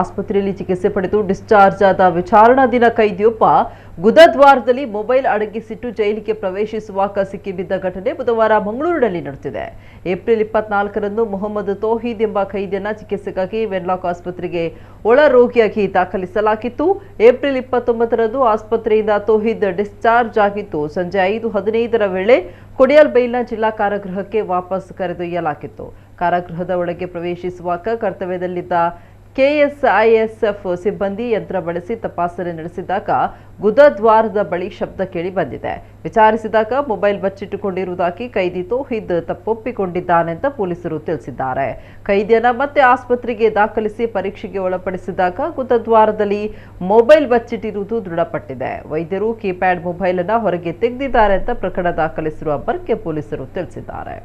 ಆಸ್ಪತ್ರೆಯಲ್ಲಿ ಚಿಕಿತ್ಸೆ ಪಡೆದು ಡಿಸ್ಚಾರ್ಜ್ ಆದ ವಿಚಾರಣಾಧೀನ ಕೈದಿಯೊಬ್ಬ ಗುದದ್ವಾರದಲ್ಲಿ ಮೊಬೈಲ್ ಅಡಗಿಸಿಟ್ಟು ಜೈಲಿಗೆ ಪ್ರವೇಶಿಸುವಾಗ ಸಿಕ್ಕಿಬಿದ್ದ ಘಟನೆ ಬುಧವಾರ ಮಂಗಳೂರಿನಲ್ಲಿ ನಡೆದಿದೆ. ಏಪ್ರಿಲ್ 24ರಂದು ಮೊಹಮ್ಮದ್ ತೌಹೀದ್ ಎಂಬ ಕೈದಿಯನ್ನ ಚಿಕಿತ್ಸೆಗಾಗಿ ವೆನ್ಲಾಕ್ ಆಸ್ಪತ್ರೆಗೆ ಒಳ ರೋಗಿಯಾಗಿ ದಾಖಲಿಸಲಾಗಿತ್ತು. ಏಪ್ರಿಲ್ 29ರಂದು ಆಸ್ಪತ್ರೆಯಿಂದ ತೌಹೀದ್ ಡಿಸ್ಚಾರ್ಜ್ ಆಗಿತ್ತು. ಸಂಜೆ 5:15ರ ವೇಳೆ ಕೊಡಿಯಲ್ ಬೈಲ್ನ ಜಿಲ್ಲಾ ಕಾರಾಗೃಹಕ್ಕೆ ವಾಪಸ್ ಕರೆದೊಯ್ಯಲಾಗಿತ್ತು. ಕಾರಾಗೃಹದ ಒಳಗೆ ಪ್ರವೇಶಿಸುವಾಗ ಕರ್ತವ್ಯದಲ್ಲಿದ್ದ ಕೆಎಸ್ಐಎಸ್ಎಫ್ ಸಿಬ್ಬಂದಿ ಯಂತ್ರ ಬಳಸಿ ತಪಾಸಣೆ ನಡೆಸಿದಾಗ ಗುದದ್ವಾರದ ಬಳಿ ಶಬ್ದ ಕೇಳಿ ಬಂದಿದೆ. ವಿಚಾರಿಸಿದಾಗ ಮೊಬೈಲ್ ಬಚ್ಚಿಟ್ಟುಕೊಂಡಿರುವುದಾಗಿ ಕೈದಿ ತೌಹೀದ್ ತಪ್ಪೊಪ್ಪಿಕೊಂಡಿದ್ದಾನೆ ಅಂತ ಪೊಲೀಸರು ತಿಳಿಸಿದ್ದಾರೆ. ಕೈದಿಯನ್ನ ಮತ್ತೆ ಆಸ್ಪತ್ರೆಗೆ ದಾಖಲಿಸಿ ಪರೀಕ್ಷೆಗೆ ಒಳಪಡಿಸಿದಾಗ ಗುದದ್ವಾರದಲ್ಲಿ ಮೊಬೈಲ್ ಬಚ್ಚಿಟ್ಟಿರುವುದು ದೃಢಪಟ್ಟಿದೆ. ವೈದ್ಯರು ಕೀಪ್ಯಾಡ್ ಮೊಬೈಲ್ ಅನ್ನ ಹೊರಗೆ ತೆಗೆದಿದ್ದಾರೆ ಅಂತ ಪ್ರಕರಣ ದಾಖಲಿಸಿರುವ ಬಗ್ಗೆ ಪೊಲೀಸರು ತಿಳಿಸಿದ್ದಾರೆ.